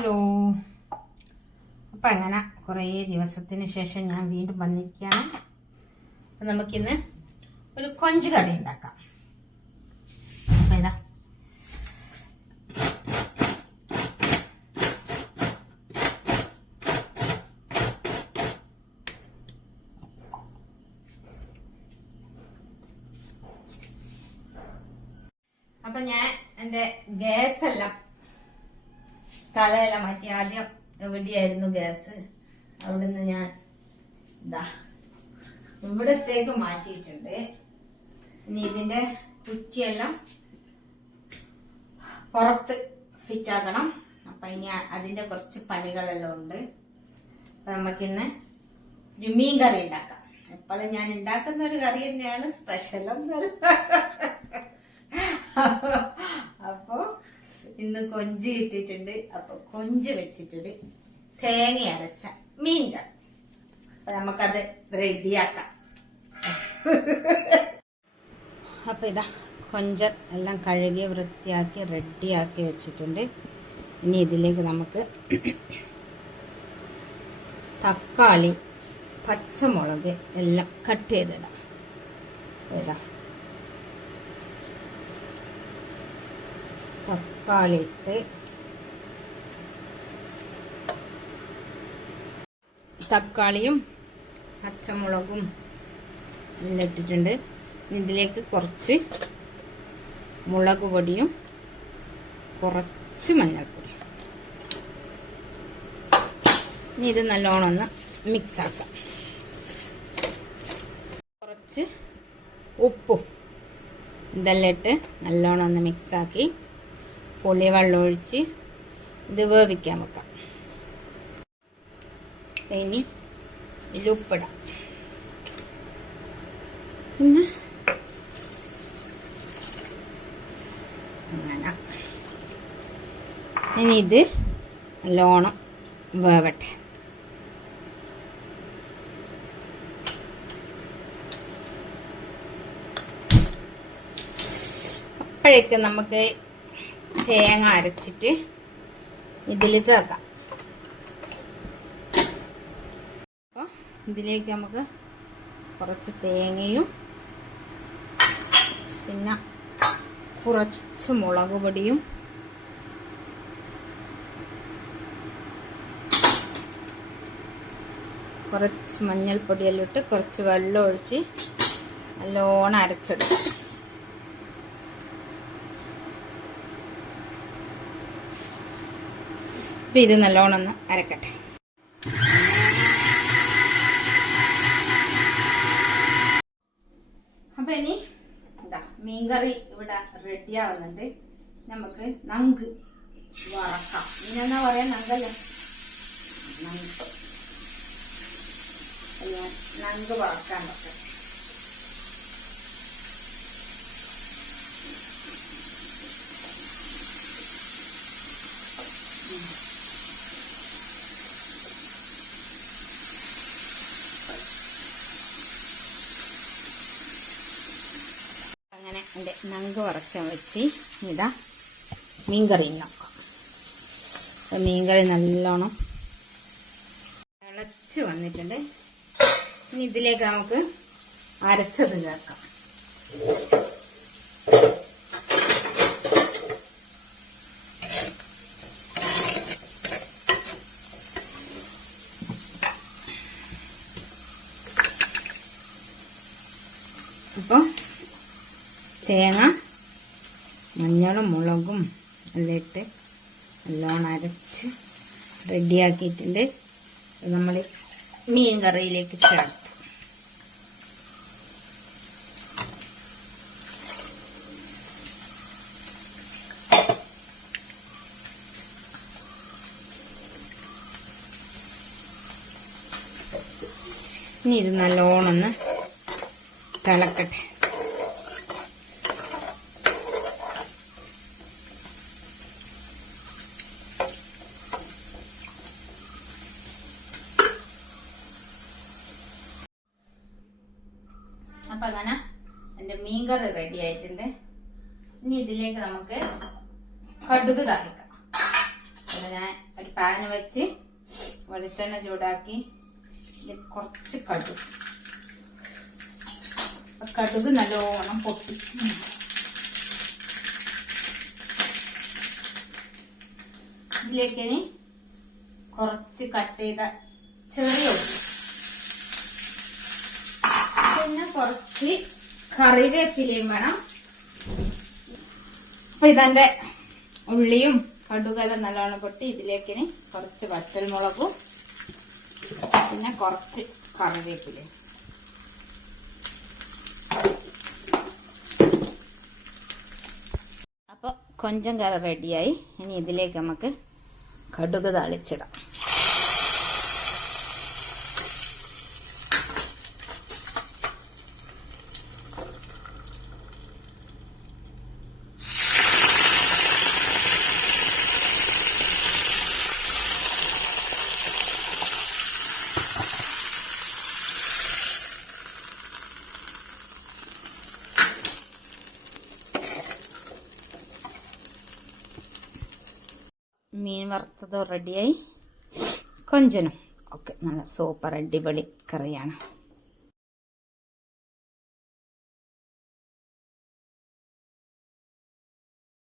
Hello. അപ്പം അങ്ങനെ കുറേ ദിവസത്തിന് ശേഷം ഞാൻ വീണ്ടും വന്നിരിക്കുകയാണ്. അപ്പം നമുക്കിന്ന് ഒരു കൊഞ്ച് കറി ഉണ്ടാക്കാം. അപ്പം ഇതാ. അപ്പം ഞാൻ എന്റെ ഗ്യാസ് എല്ലാം സ്ഥലമെല്ലാം മാറ്റി ആദ്യം എവിടെയായിരുന്നു ഗ്യാസ് അവിടുന്ന് ഞാൻ ഇതാ ഇവിടത്തേക്ക് മാറ്റിയിട്ടുണ്ട്. ഇനി ഇതിന്റെ കുറ്റിയെല്ലാം പുറത്ത് ഫിറ്റ് ആക്കണം. അപ്പൊ ഇനി അതിന്റെ കുറച്ച് പണികളെല്ലാം ഉണ്ട്. അപ്പൊ നമുക്കിന്ന് ഒരു മീൻ കറി ഉണ്ടാക്കാം. എപ്പോഴും ഞാൻ ഉണ്ടാക്കുന്ന ഒരു കറി തന്നെയാണ്. സ്പെഷ്യൽ അപ്പോ ഇന്ന് കൊഞ്ച് കിട്ടിയിട്ടുണ്ട്. അപ്പൊ കൊഞ്ച് വെച്ചിട്ടൊരു തേങ്ങ അരച്ച മീൻ കറി അപ്പൊ നമുക്കത് റെഡിയാക്കാം. അപ്പൊ ഇതാ കൊഞ്ചം എല്ലാം കഴുകി വൃത്തിയാക്കി റെഡിയാക്കി വെച്ചിട്ടുണ്ട്. ഇനി ഇതിലേക്ക് നമുക്ക് തക്കാളി പച്ചമുളക് എല്ലാം കട്ട് ചെയ്തിടാം. ഇതാ. തക്കാളി ഇട്ട് തക്കാളിയും പച്ചമുളകും എല്ലാം ഇട്ടിട്ടുണ്ട്. ഇതിലേക്ക് കുറച്ച് മുളക് പൊടിയും കുറച്ച് മഞ്ഞൾപ്പൊടിയും. ഇനി ഇത് നല്ലോണം ഒന്ന് മിക്സ് ആക്കാം. കുറച്ച് ഉപ്പും ഇതെല്ലാം ഇട്ട് നല്ലോണം ഒന്ന് മിക്സ് ആക്കി വെള്ളമൊഴിച്ച് ഇത് വേവിക്കാൻ വെക്കാം. ഇനി ഇതിൽ ഉപ്പിടാം. പിന്നെ അങ്ങനെ. ഇനി ഇത് നല്ലോണം വേവട്ടെ. അപ്പോഴേക്ക് നമുക്ക് തേങ്ങ അരച്ചിട്ട് ഇതിൽ ചേർക്കാം. അപ്പോൾ ഇതിലേക്ക് നമുക്ക് കുറച്ച് തേങ്ങയും പിന്നെ കുറച്ച് മുളക് പൊടിയും കുറച്ച് മഞ്ഞൾപ്പൊടിയെല്ലാം ഇട്ട് കുറച്ച് വെള്ളം ഒഴിച്ച് നല്ലോണം അരച്ചെടുക്കും. അപ്പം ഇത് നല്ലോണം ഒന്ന് അരക്കട്ടെ. അപ്പൊ ഇനി എന്താ മീൻകറി ഇവിടെ റെഡി ആവുന്നുണ്ട്. നമുക്ക് നങ്ക് വറക്കാം. മീനെന്നാ പറയാ നങ്കല്ലേ? നങ്ക്. നങ്ക് വറക്കാൻ വെക്കാം എന്റെ നങ്ക് വറക്കാൻ വെച്ച് ഇതാ മീൻകറി നോക്കാം അപ്പം മീൻകറി നല്ലോണം തിളച്ച് വന്നിട്ടുണ്ട്. ഇനി ഇതിലേക്ക് നമുക്ക് അരച്ചത് ചേർക്കാം അപ്പോൾ തേങ്ങ മഞ്ഞളും മുളകും എല്ലാം ഇട്ട് നല്ലോണം അരച്ച് റെഡിയാക്കിയിട്ടുണ്ട് നമ്മൾ മീൻ കറിയിലേക്ക് ചേർത്ത്. ഇനി ഇത് നല്ലോണം തിളക്കട്ടെ. അപ്പൊ അങ്ങനെ എന്റെ മീൻകറി റെഡി ആയിട്ടുണ്ട്. ഇനി ഇതിലേക്ക് നമുക്ക് കടുക് താളിക്കാം. അപ്പൊ ഞാൻ ഒരു പാൻ വെച്ച് വെളിച്ചെണ്ണ ചൂടാക്കി ഇതിൽ കുറച്ച് കടുക്. കടുക് നല്ലോണം പൊട്ടി. ഇതിലേക്ക് ഇനി കുറച്ച് കട്ട് ചെയ്ത ചെറിയ ഉള്ളി പിന്നെ കുറച്ച് കറിവേപ്പിലയും വേണം. അപ്പൊ ഇതെന്റെ ഉള്ളിയും കടുകെല്ലാം നല്ലോണം പൊട്ടി ഇതിലേക്ക് ഇനി കുറച്ച് വറ്റൽമുളകും പിന്നെ കുറച്ച് കറിവേപ്പിലയും. അപ്പോൾ കൊഞ്ചം കറി റെഡിയായി ഇനി ഇതിലേക്ക് നമുക്ക് കടുക് താളിച്ചിടാം മീൻ വറുത്തത് റെഡിയായി കൊഞ്ചനും. ഒക്കെ നല്ല സൂപ്പർ അടിപൊളി കറിയാണ്.